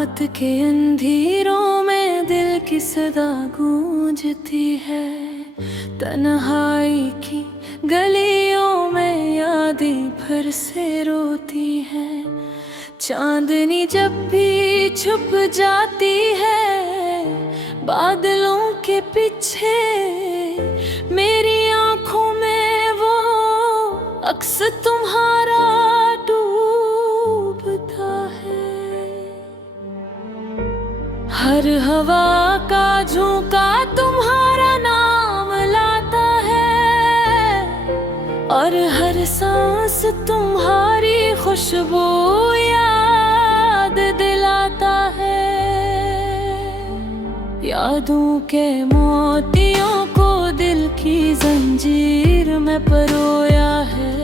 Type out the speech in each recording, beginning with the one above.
रात के अंधेरों में दिल की सदा गूंजती है। तन्हाई की गलियों में यादें फिर से रोती है। चांदनी जब भी छुप जाती है बादलों के पीछे, मेरी आंखों में वो अक्स तुम्हारा डूबता है। हर हवा का झोंका तुम्हारा नाम लाता है और हर सांस तुम्हारी खुशबू याद दिलाता है। यादों के मोतियों को दिल की जंजीर में परोया है,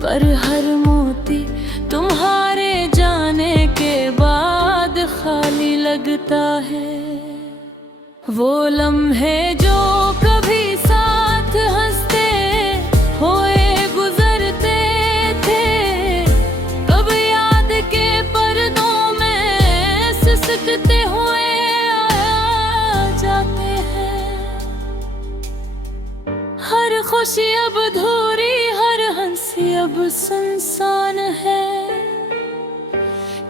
पर हर मोती तुम्हारे जाने के बाद खाली लगता है। वो लम्हे जो कभी साथ हंसते हुए गुजरते थे, कब याद के पर्दों में सिसकते हुए आ जाते हैं। हर खुशी अब अधूरी, हर हंसी अब सुनसान है,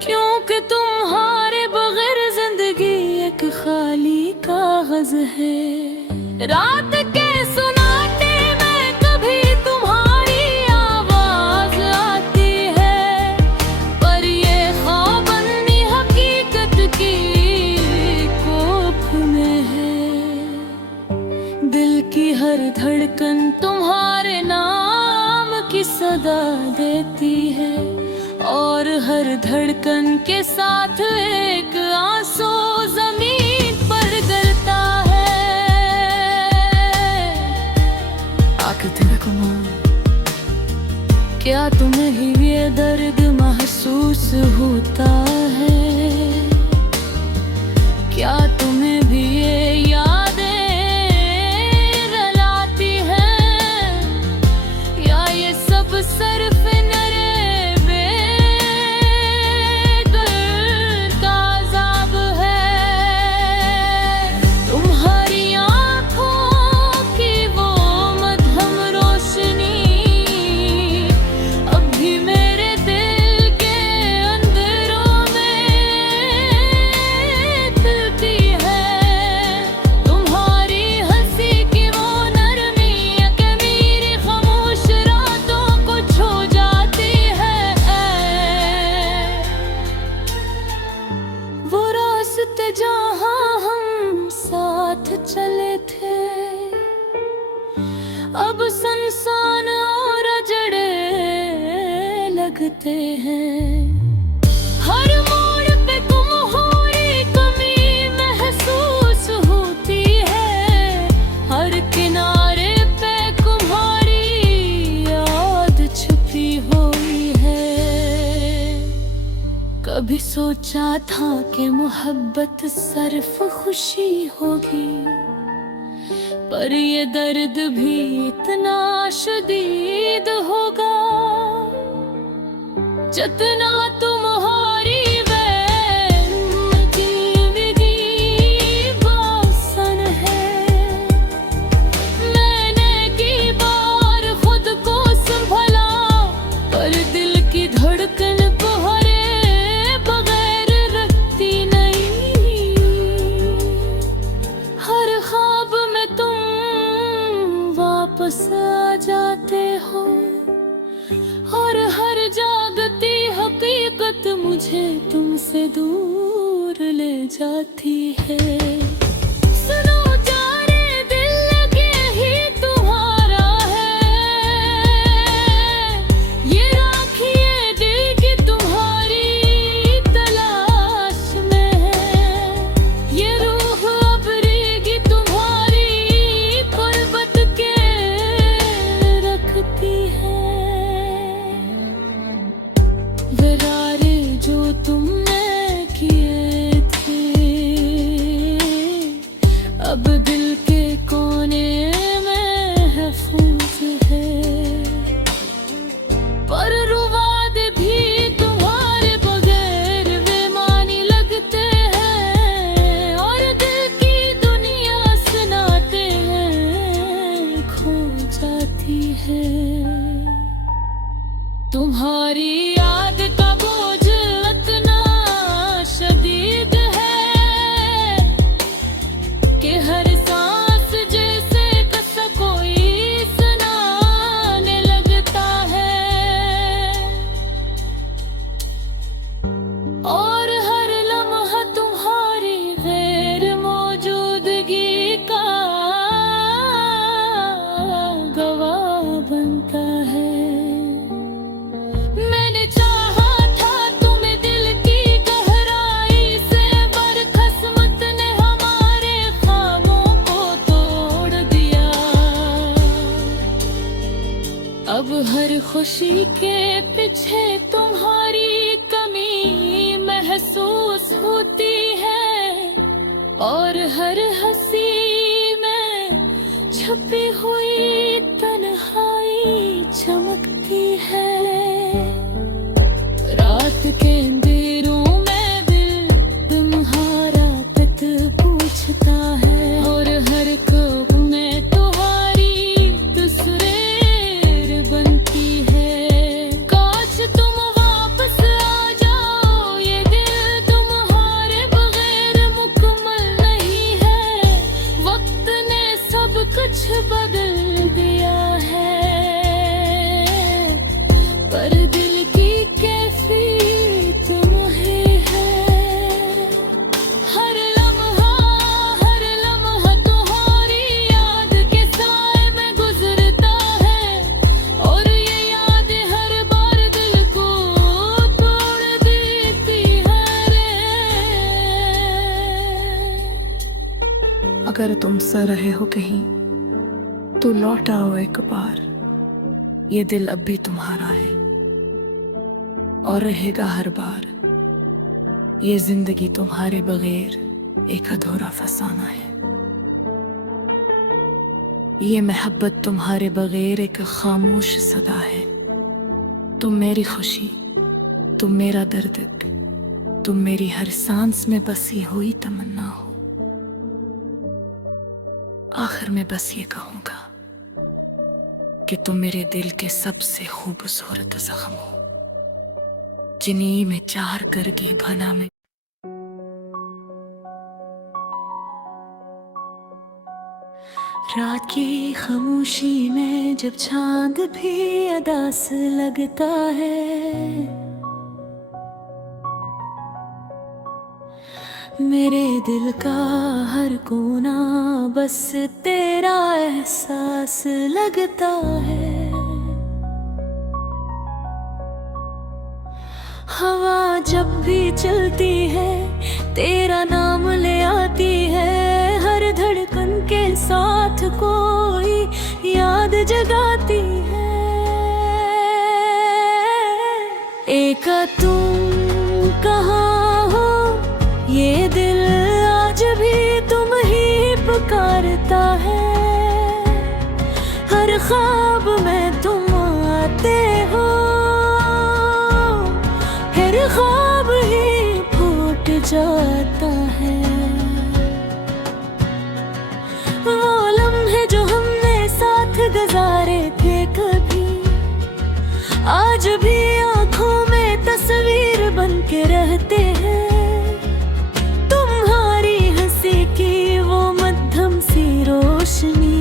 क्योंकि तुम्हारे बगैर जिंदगी एक खाली कागज है। रात के सुनाटे में कभी तुम्हारी आवाज आती है, पर ये ख्वाब अपनी हकीकत की कोख में है। दिल की हर धड़कन तुम्हारे नाम की सदा देती है और हर धड़कन के साथ एक आंसू जमीन पर गिरता है। आखिर तेरा कमाल, क्या तुम्हें ही ये दर्द महसूस होता है? क्या तुम्हें भी ये यादें रुलाती हैं, या ये सब सिर्फ जहाँ हम साथ चले थे, अब सुनसान और अजड़े लगते हैं। हर मोड़ पे गुम हुई कमी महसूस होती है, हर किनारे पे तुम्हारी याद छुपी हुई है। कभी सोचा था कि मोहब्बत सिर्फ खुशी होगी, पर ये दर्द भी इतना शदीद होगा जितना तुम्हारी वासन है। मैंने की बार खुद को संभला, पर दिल की धड़कन वापस आ जाते हो और हर जागती हकीकत मुझे तुमसे दूर ले जाती है। सुनो जाने दिल लगे ही तुम्हारा है, ये राखिए दिल की तुम्हारी तलाश में है। ये रूह अब रेगी तुम्हारी कुर्बत के रखती है। विरारे जो तुमने किए थे खुशी के पीछे तुम्हारी कमी महसूस होती है, और हर हंसी में छुपी हुई तन्हाई चमकती है। रात के अंधेरों में दिल तुम्हारा पित पूछता है, और हर ख्वाब में तुम्हारी तस्वीर बनती है। काश तुम वापस आ जाओ, ये दिल तुम्हारे बगैर मुकम्मल नहीं है। वक्त ने सब कुछ बदल दिया है, पर दिल की कैफियत तुम्हें है। हर लम्हा तुम्हारी याद के साए में गुजरता है, और ये याद हर बार दिल को तोड़ देती है रे। अगर तुम सो रहे हो कहीं तो लौट आओ एक बार, ये दिल अब भी तुम्हारा है और रहेगा हर बार। ये जिंदगी तुम्हारे बगैर एक अधूरा फसाना है, ये मोहब्बत तुम्हारे बगैर एक खामोश सदा है। तुम मेरी खुशी, तुम मेरा दर्द, तुम मेरी हर सांस में बसी हुई तमन्ना हो। आखिर में बस ये कहूंगा कि तुम मेरे दिल के सबसे खूबसूरत जख्म हो, जिन्हीं में चार करके भला में। रात की खामोशी में जब चांद भी अदास लगता है, मेरे दिल का हर कोना बस तेरा एहसास लगता है। हवा जब भी चलती है तेरा नाम ले आती है, हर धड़कन के साथ कोई याद जगाती है। एक तुम कहाँ हो, ये दिल आज भी तुम ही पुकारता है। हर ख्वाब में तुम आते हो, हर ख्वाब ही फूट जाता है। वो लम्हे जो हमने साथ गुजारे थे कभी, आज भी आंखों में तस्वीर बन के रहते हैं। तुम्हारी हंसी की वो मध्यम सी रोशनी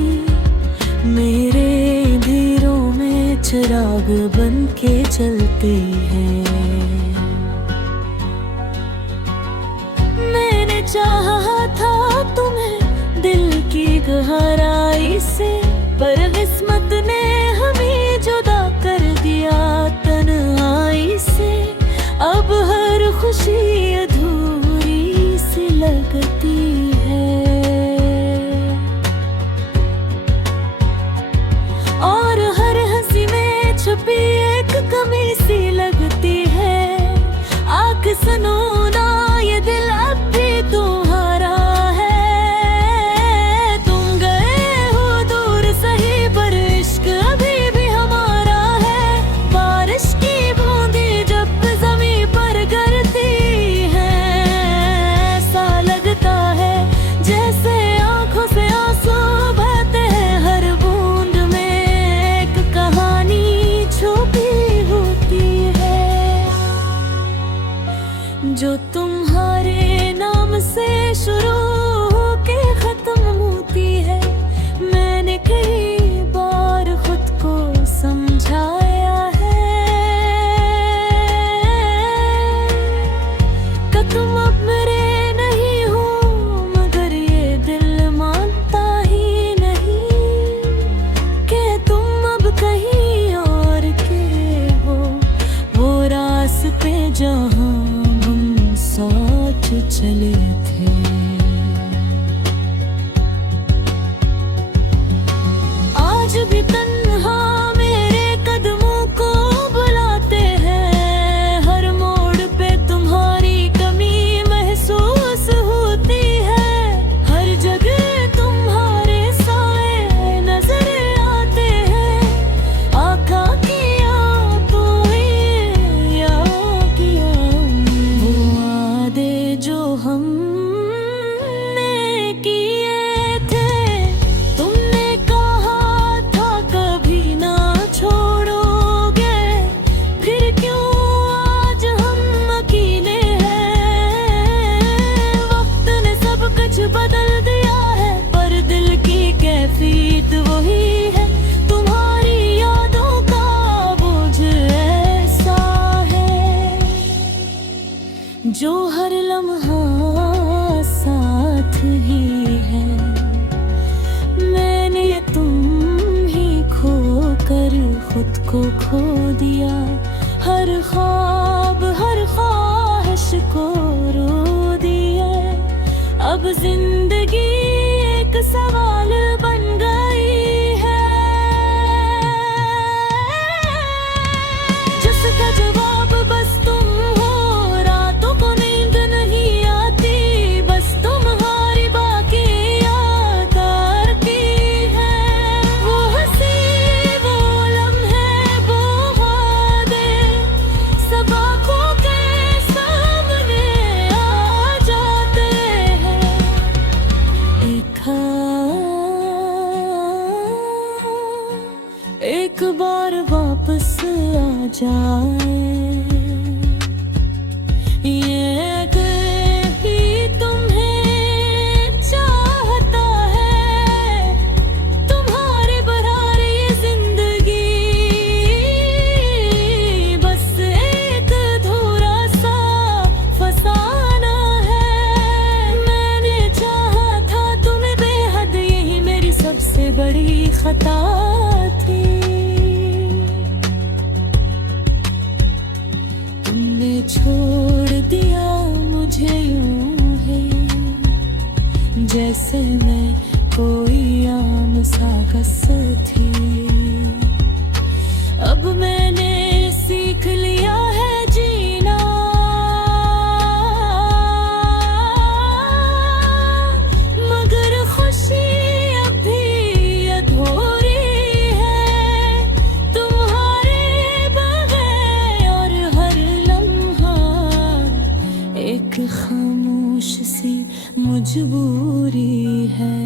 मेरे धीरों में चिराग बन के चलती है। मैंने चाहा था तुम्हें दिल की गहराई से, पर किस्मत ने हमें जुदा कर दिया तन्हाई से। अब हर खुशी अधूरी सी लगती है, और हर हंसी में छुपी एक कमी सी लगती है। आँख सुनो ना, ये दिल अब भी तुम्हारा है। तुम गए हो दूर सही, पर इश्क अभी भी हमारा है। बारिश की बूंदें जब ज़मीं पर गिरती है, ऐसा लगता है जैसे आंखों से आंसू बहते हैं। हर बूंद में एक कहानी छुपी होती है, जो तुम्हारे नाम से शुरू होके खत्म होती है। मैंने कई बार खुद को समझाया है कि तुम अब मेरे नहीं हो, मगर ये दिल मानता ही नहीं कि तुम अब कहीं और के हो। वो रास्ते जहाँ हम साथ चले थे, आज भी तन्हा मेरे कदमों को हर लम्हा साथ ही है। मैंने तुम ही खो कर खुद को खो दिया, हर ख्वाब हर ख्वाहिश को रो दिया। अब जिंदगी एक सवाल बन गई है, जिसका जवाब बस तुम हो। रातों को नींद नहीं आती, बस तुम्हारी बाकी याद आती है। वो हंसी वो लम्हे वो वादे सब आँखों के सामने आ जाते हैं। एक बार वापस आ जाए, ये दिल ही तुम्हें चाहता है। तुम्हारे बराबर ये जिंदगी बस एक अधूरा सा फसाना है। मैंने चाहा था तुम्हें बेहद, यही मेरी सबसे बड़ी खता थी। तुमने छोड़ दिया मुझे यूं ही, जैसे मैं कोई आम सा कस थी। अब मैंने सीख लिया है जीना, मगर खुशी अब भी अधूरी है तुम्हारे बगैर। और हर लम्हा एक खामोश सी मजबूरी है।